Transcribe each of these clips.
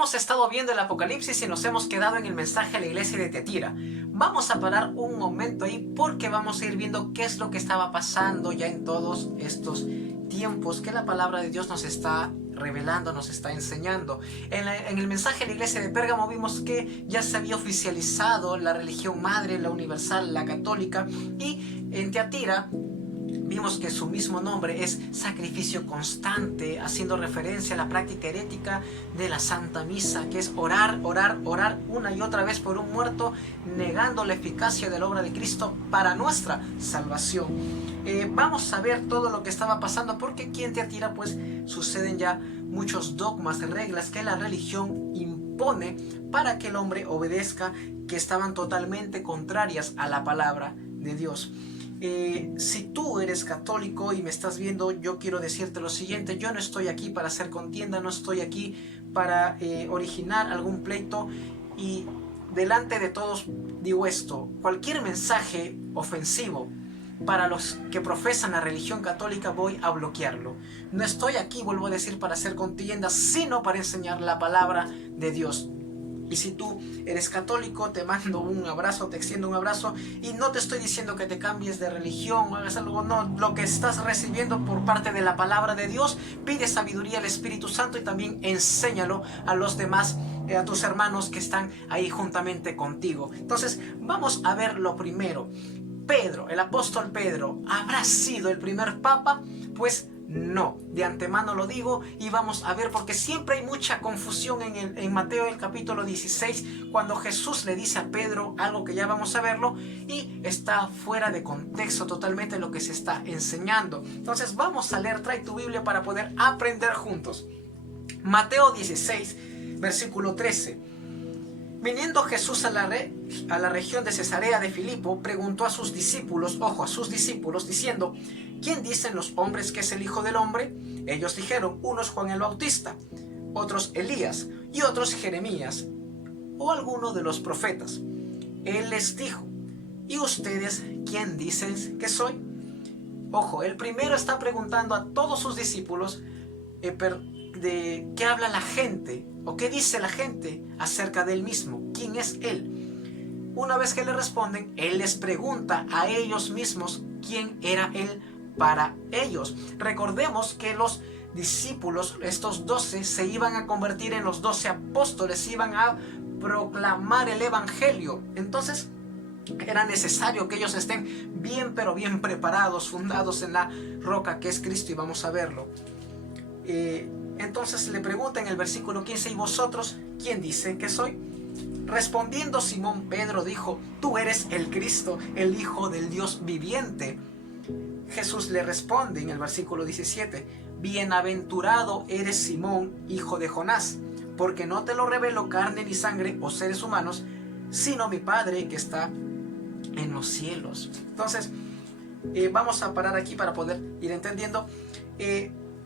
Hemos estado viendo el Apocalipsis y nos hemos quedado en el mensaje a la iglesia de Tiatira. Vamos a parar un momento ahí porque vamos a ir viendo qué es lo que estaba pasando ya en todos estos tiempos que la palabra de Dios nos está revelando, nos está enseñando. En el mensaje a la iglesia de Pérgamo vimos que ya se había oficializado la religión madre, la universal, la católica, y en Tiatira vimos que su mismo nombre es sacrificio constante, haciendo referencia a la práctica herética de la Santa Misa, que es orar, orar, orar una y otra vez por un muerto, negando la eficacia de la obra de Cristo para nuestra salvación. Vamos a ver todo lo que estaba pasando, porque aquí en Tiatira pues suceden ya muchos dogmas, reglas que la religión impone para que el hombre obedezca, que estaban totalmente contrarias a la palabra de Dios. Si tú eres católico y me estás viendo, yo quiero decirte lo siguiente: yo no estoy aquí para hacer contienda, no estoy aquí para originar algún pleito, y delante de todos digo esto: cualquier mensaje ofensivo para los que profesan la religión católica voy a bloquearlo. No estoy aquí, vuelvo a decir, para hacer contienda, sino para enseñar la palabra de Dios. Y si tú eres católico, te mando un abrazo, te extiendo un abrazo, y no te estoy diciendo que te cambies de religión o hagas algo, no. Lo que estás recibiendo por parte de la palabra de Dios, pide sabiduría al Espíritu Santo y también enséñalo a los demás, a tus hermanos que están ahí juntamente contigo. Entonces, vamos a ver lo primero. Pedro, el apóstol Pedro, ¿habrá sido el primer papa? Pues no, de antemano lo digo, y vamos a ver, porque siempre hay mucha confusión en Mateo, el capítulo 16, cuando Jesús le dice a Pedro algo que ya vamos a verlo, y está fuera de contexto totalmente lo que se está enseñando. Entonces vamos a leer, trae tu Biblia para poder aprender juntos. Mateo 16, versículo 13. Viniendo Jesús a la región de Cesarea de Filipo, preguntó a sus discípulos, ojo, a sus discípulos, diciendo: ¿quién dicen los hombres que es el Hijo del Hombre? Ellos dijeron: unos Juan el Bautista, otros Elías, y otros Jeremías, o alguno de los profetas. Él les dijo: ¿y ustedes quién dicen que soy? Ojo, el primero está preguntando a todos sus discípulos de qué habla la gente, o qué dice la gente acerca de él mismo, quién es él. Una vez que le responden, él les pregunta a ellos mismos quién era él para ellos. Recordemos que los discípulos, estos 12, se iban a convertir en los 12 apóstoles, iban a proclamar el evangelio. Entonces era necesario que ellos estén bien, pero bien preparados, fundados en la roca que es Cristo, y vamos a verlo. Entonces le pregunta en el versículo 15: ¿y vosotros quién dicen que soy? Respondiendo Simón Pedro dijo: tú eres el Cristo, el Hijo del Dios viviente. Jesús le responde en el versículo 17: bienaventurado eres Simón, hijo de Jonás, porque no te lo reveló carne ni sangre o seres humanos, sino mi Padre que está en los cielos. Entonces vamos a parar aquí para poder ir entendiendo.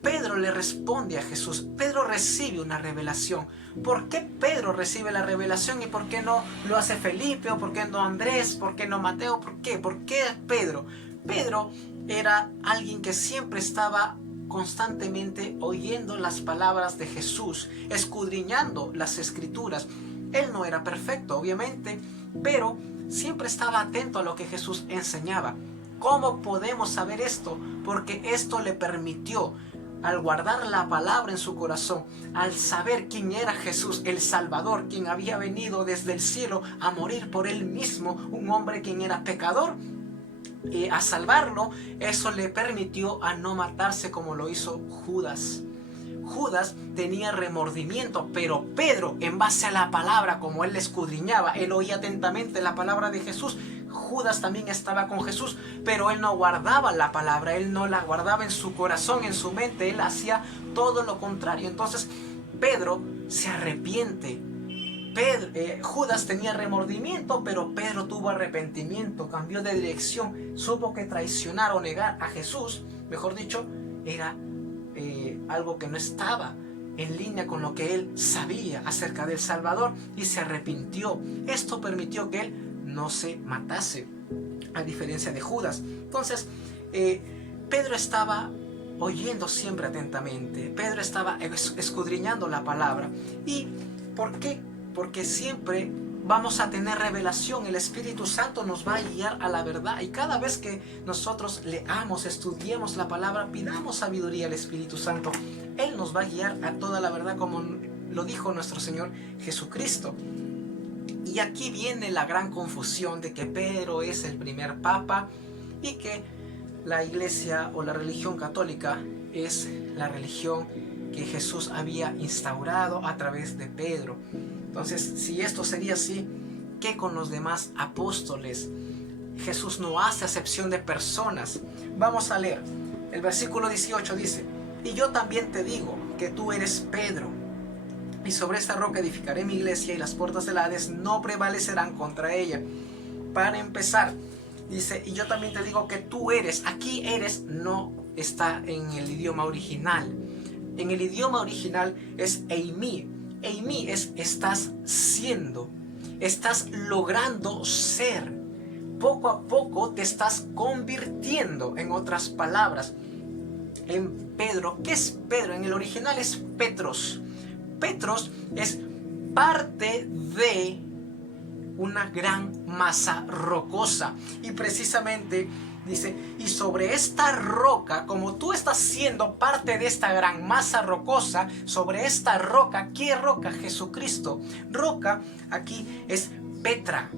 Pedro le responde a Jesús. Pedro recibe una revelación. ¿Por qué Pedro recibe la revelación y por qué no lo hace Felipe, o por qué no Andrés, por qué no Mateo? ¿Por qué? ¿Por qué Pedro? Pedro era alguien que siempre estaba constantemente oyendo las palabras de Jesús, escudriñando las escrituras. Él no era perfecto, obviamente, pero siempre estaba atento a lo que Jesús enseñaba. ¿Cómo podemos saber esto? Porque esto le permitió, al guardar la palabra en su corazón, al saber quién era Jesús, el Salvador, quien había venido desde el cielo a morir por él mismo, un hombre quien era pecador, a salvarlo, eso le permitió a no matarse como lo hizo Judas. Judas tenía remordimiento, pero Pedro, en base a la palabra, como él escudriñaba, él oía atentamente la palabra de Jesús. Judas también estaba con Jesús, pero él no guardaba la palabra, él no la guardaba en su corazón, en su mente, él hacía todo lo contrario. Entonces Pedro se arrepiente. Judas tenía remordimiento, pero Pedro tuvo arrepentimiento, cambió de dirección, supo que traicionar o negar a Jesús, mejor dicho, era algo que no estaba en línea con lo que él sabía acerca del Salvador, y se arrepintió. Esto permitió que él no se matase, a diferencia de Judas. Entonces Pedro estaba oyendo siempre atentamente, Pedro estaba escudriñando la palabra, y ¿Por qué? Porque siempre vamos a tener revelación. El Espíritu Santo nos va a guiar a la verdad. Y cada vez que nosotros leamos, estudiemos la palabra, pidamos sabiduría al Espíritu Santo. Él nos va a guiar a toda la verdad, como lo dijo nuestro Señor Jesucristo. Y aquí viene la gran confusión de que Pedro es el primer papa y que la iglesia o la religión católica es la religión que Jesús había instaurado a través de Pedro. Entonces, si esto sería así, ¿qué con los demás apóstoles? Jesús no hace acepción de personas. Vamos a leer. El versículo 18 dice: y yo también te digo que tú eres Pedro, y sobre esta roca edificaré mi iglesia, y las puertas del Hades no prevalecerán contra ella. Para empezar, dice, y yo también te digo que tú eres. Aquí eres no está en el idioma original. En el idioma original es eimi. Eimi es estás siendo, estás logrando ser. Poco a poco te estás convirtiendo. En otras palabras, en Pedro, ¿qué es Pedro? En el original es Petros. Petros es parte de una gran masa rocosa. Y precisamente dice, y sobre esta roca, como tú estás siendo parte de esta gran masa rocosa, sobre esta roca, ¿qué roca? Jesucristo. Roca aquí es Petra.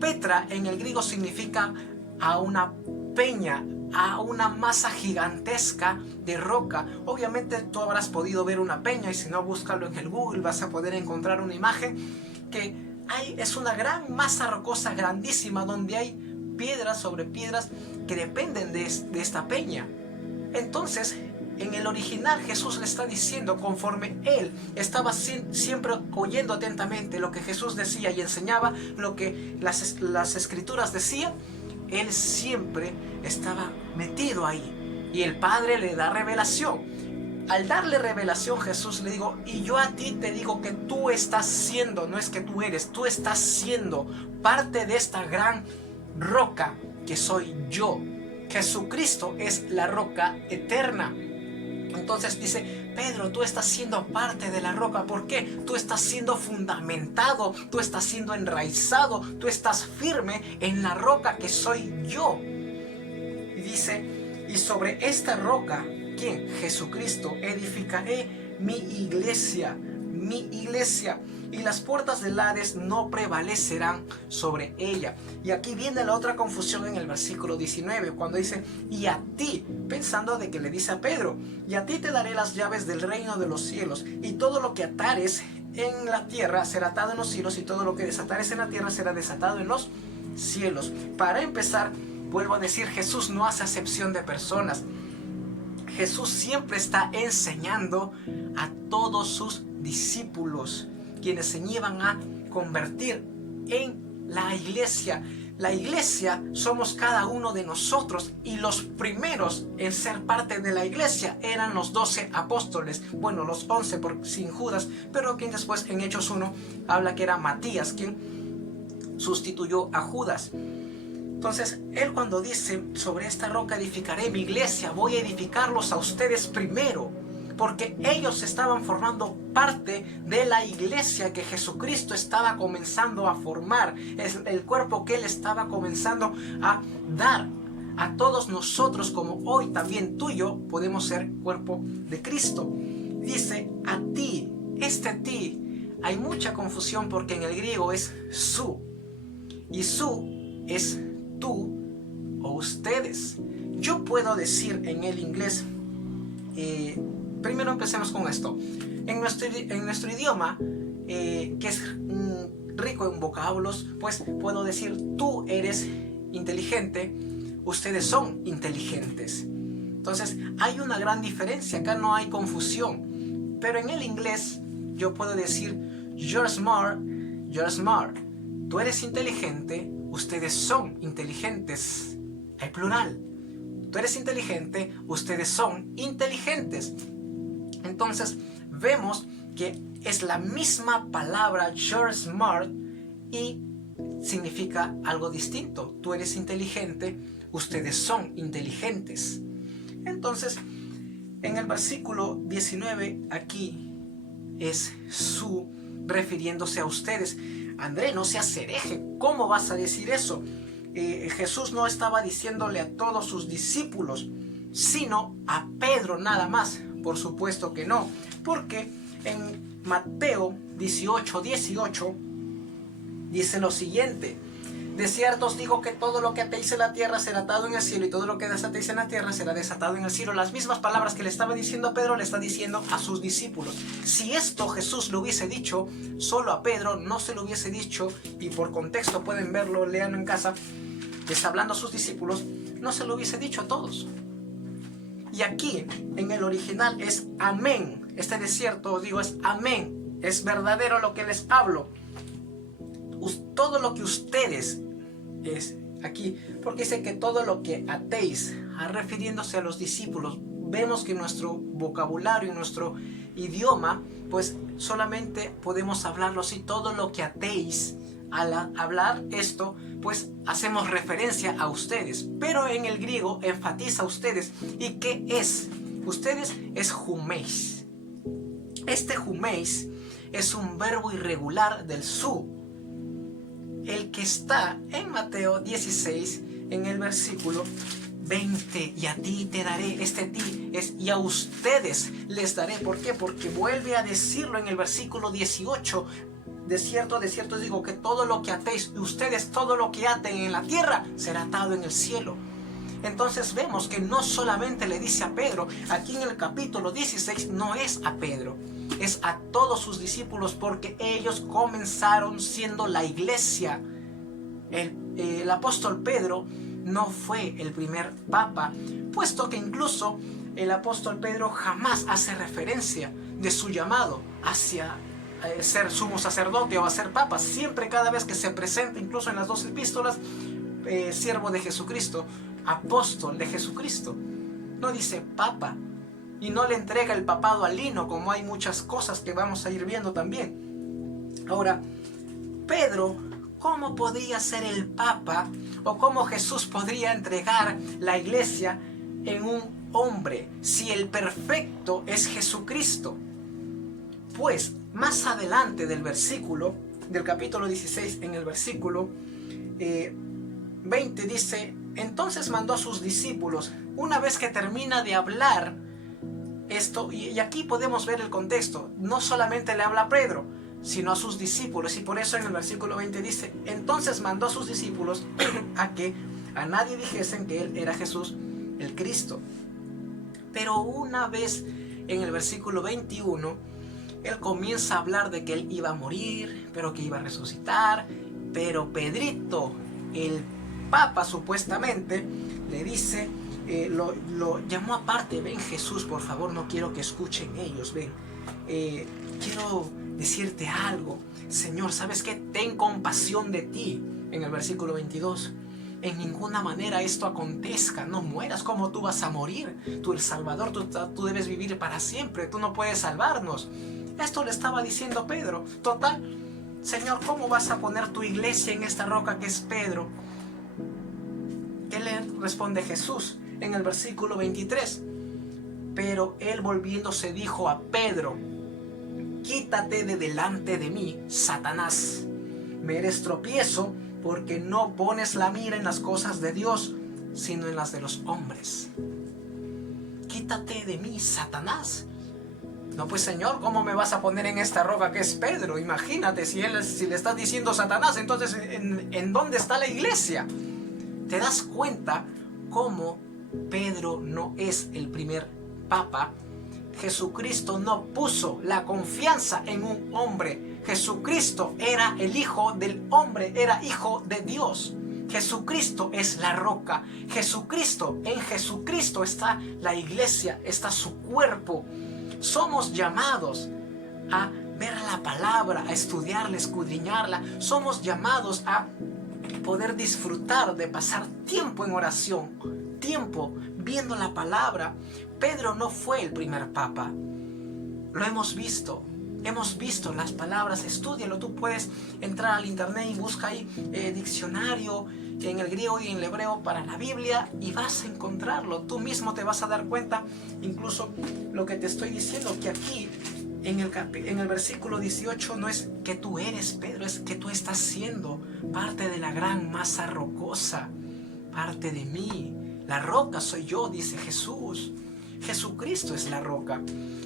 Petra en el griego significa a una peña, a una masa gigantesca de roca. Obviamente tú habrás podido ver una peña, y si no, búscalo en el Google, vas a poder encontrar una imagen que es una gran masa rocosa grandísima, donde hay piedras sobre piedras que dependen de esta peña. Entonces, en el original Jesús le está diciendo, conforme él estaba siempre oyendo atentamente lo que Jesús decía y enseñaba, lo que las escrituras decían, él siempre estaba metido ahí. Y el Padre le da revelación. Al darle revelación, Jesús le dijo, y yo a ti te digo que tú estás siendo, no es que tú eres, tú estás siendo parte de esta gran roca que soy yo. Jesucristo es la roca eterna. Entonces dice, Pedro, tú estás siendo parte de la roca. ¿Por qué? Tú estás siendo fundamentado, tú estás siendo enraizado, tú estás firme en la roca que soy yo. Y dice, y sobre esta roca, ¿quién? Jesucristo, edificaré mi iglesia, y las puertas del Hades no prevalecerán sobre ella. Y aquí viene la otra confusión en el versículo 19, cuando dice, y a ti, pensando de que le dice a Pedro, y a ti te daré las llaves del reino de los cielos, y todo lo que atares en la tierra será atado en los cielos, y todo lo que desatares en la tierra será desatado en los cielos. Para empezar, vuelvo a decir, Jesús no hace acepción de personas. Jesús siempre está enseñando a todos sus discípulos, quienes se llevan a convertir en la iglesia. La iglesia somos cada uno de nosotros, y los primeros en ser parte de la iglesia eran los 12 apóstoles, bueno, los 11 sin Judas, pero quien después en Hechos 1 habla que era Matías, quien sustituyó a Judas. Entonces, él cuando dice, sobre esta roca edificaré mi iglesia, voy a edificarlos a ustedes primero, porque ellos estaban formando parte de la iglesia que Jesucristo estaba comenzando a formar. Es el cuerpo que él estaba comenzando a dar a todos nosotros, como hoy también tú y yo podemos ser cuerpo de Cristo. Dice, a ti, ti, hay mucha confusión porque en el griego es su, y su es tú o ustedes. Yo puedo decir en el inglés, primero empecemos con esto. En nuestro idioma, que es rico en vocablos, pues puedo decir, tú eres inteligente, ustedes son inteligentes. Entonces hay una gran diferencia, acá no hay confusión. Pero en el inglés yo puedo decir, you're smart, tú eres inteligente, ustedes son inteligentes. Hay plural. Tú eres inteligente, ustedes son inteligentes. Entonces vemos que es la misma palabra you're smart y significa algo distinto. Tú eres inteligente, ustedes son inteligentes. Entonces, en el versículo 19 aquí es su, refiriéndose a ustedes. André, no seas hereje, ¿cómo vas a decir eso? Jesús no estaba diciéndole a todos sus discípulos, sino a Pedro nada más. Por supuesto que no, porque en Mateo 18:18 dice lo siguiente: de cierto os digo que todo lo que atéis en la tierra será atado en el cielo, y todo lo que desatéis en la tierra será desatado en el cielo. Las mismas palabras que le estaba diciendo a Pedro le está diciendo a sus discípulos. Si esto Jesús lo hubiese dicho solo a Pedro, no se lo hubiese dicho, y por contexto pueden verlo, leanlo en casa, está hablando a sus discípulos, no se lo hubiese dicho a todos. Y aquí en el original es amén. Este desierto, os digo, es amén, es verdadero lo que les hablo. Todo lo que ustedes es aquí, porque dice que todo lo que atéis, refiriéndose a los discípulos. Vemos que nuestro vocabulario, nuestro idioma, pues solamente podemos hablarlo así. Todo lo que atéis, al hablar esto, pues hacemos referencia a ustedes, pero en el griego enfatiza a ustedes. ¿Y qué es? Ustedes es humeis. Este humeis es un verbo irregular del su, el que está en Mateo 16, en el versículo 20. Y a ti te daré, este ti es y a ustedes les daré. ¿Por qué? Porque vuelve a decirlo en el versículo 18. De cierto os digo que todo lo que atéis, ustedes todo lo que aten en la tierra será atado en el cielo. Entonces vemos que no solamente le dice a Pedro, aquí en el capítulo 16 no es a Pedro, es a todos sus discípulos, porque ellos comenzaron siendo la iglesia. El apóstol Pedro no fue el primer papa, puesto que incluso el apóstol Pedro jamás hace referencia de su llamado hacia ser sumo sacerdote o a ser papa. Siempre, cada vez que se presenta, incluso en las 2 epístolas, siervo de Jesucristo, apóstol de Jesucristo, no dice papa, y no le entrega el papado a Lino, como hay muchas cosas que vamos a ir viendo también. Ahora, Pedro, ¿cómo podía ser el papa, o cómo Jesús podría entregar la iglesia en un hombre, si el perfecto es Jesucristo? Pues más adelante del capítulo 16, en el versículo 20 dice: entonces mandó a sus discípulos. Una vez que termina de hablar esto, y aquí podemos ver el contexto, no solamente le habla a Pedro, sino a sus discípulos, y por eso en el versículo 20 dice: entonces mandó a sus discípulos a que a nadie dijesen que él era Jesús el Cristo. Pero una vez en el versículo 21, él comienza a hablar de que él iba a morir, pero que iba a resucitar. Pero Pedrito, el papa supuestamente, le dice, lo llamó aparte: ven Jesús, por favor, no quiero que escuchen ellos, ven, quiero decirte algo, Señor, ¿sabes qué? Ten compasión de ti. En el versículo 22, en ninguna manera esto acontezca, no mueras. Como tú vas a morir, tú el Salvador, tú debes vivir para siempre, tú no puedes salvarnos. Esto le estaba diciendo Pedro. Total, Señor, ¿cómo vas a poner tu iglesia en esta roca que es Pedro? ¿Qué le responde Jesús en el versículo 23? Pero él, volviéndose, dijo a Pedro: quítate de delante de mí, Satanás. Me eres tropiezo, porque no pones la mira en las cosas de Dios, sino en las de los hombres. Quítate de mí, Satanás. No, pues Señor, ¿cómo me vas a poner en esta roca que es Pedro? Imagínate, si le estás diciendo Satanás, entonces ¿en dónde está la iglesia? ¿Te das cuenta cómo Pedro no es el primer papa? Jesucristo no puso la confianza en un hombre. Jesucristo era el Hijo del hombre, era Hijo de Dios. Jesucristo es la roca. Jesucristo, en Jesucristo está la iglesia, está su cuerpo. Somos llamados a ver la palabra, a estudiarla, escudriñarla. Somos llamados a poder disfrutar de pasar tiempo en oración, tiempo viendo la palabra. Pedro no fue el primer papa. Lo hemos visto las palabras. Estúdialo. Tú puedes entrar al internet y busca ahí diccionario en el griego y en el hebreo para la Biblia, y vas a encontrarlo. Tú mismo te vas a dar cuenta, incluso lo que te estoy diciendo, que aquí en el versículo 18 no es que tú eres Pedro, es que tú estás siendo parte de la gran masa rocosa, parte de mí. La roca soy yo, dice Jesús. Jesucristo es la roca.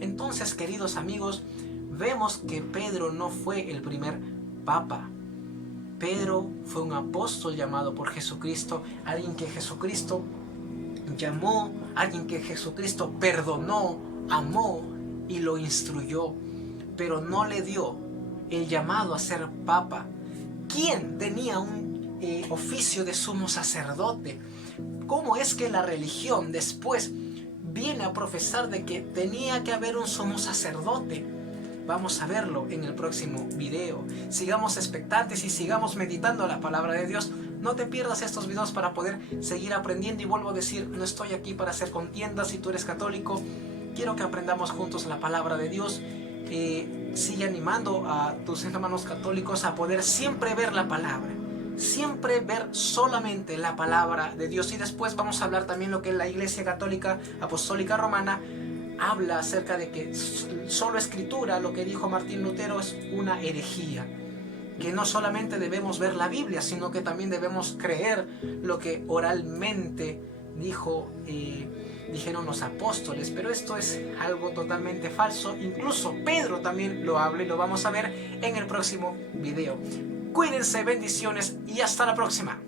Entonces, queridos amigos, vemos que Pedro no fue el primer papa. Pedro fue un apóstol llamado por Jesucristo, alguien que Jesucristo llamó, alguien que Jesucristo perdonó, amó y lo instruyó, pero no le dio el llamado a ser papa. ¿Quién tenía un oficio de sumo sacerdote? ¿Cómo es que la religión después viene a profesar de que tenía que haber un sumo sacerdote? Vamos a verlo en el próximo video. Sigamos expectantes y sigamos meditando la palabra de Dios. No te pierdas estos videos para poder seguir aprendiendo. Y vuelvo a decir, no estoy aquí para hacer contiendas. Si tú eres católico, quiero que aprendamos juntos la palabra de Dios. Sigue animando a tus hermanos católicos a poder siempre ver la palabra. Siempre ver solamente la palabra de Dios. Y después vamos a hablar también lo que la Iglesia Católica Apostólica Romana habla acerca de que solo escritura, lo que dijo Martín Lutero, es una herejía. Que no solamente debemos ver la Biblia, sino que también debemos creer lo que oralmente dijeron los apóstoles. Pero esto es algo totalmente falso. Incluso Pedro también lo habla y lo vamos a ver en el próximo video. Cuídense, bendiciones y hasta la próxima.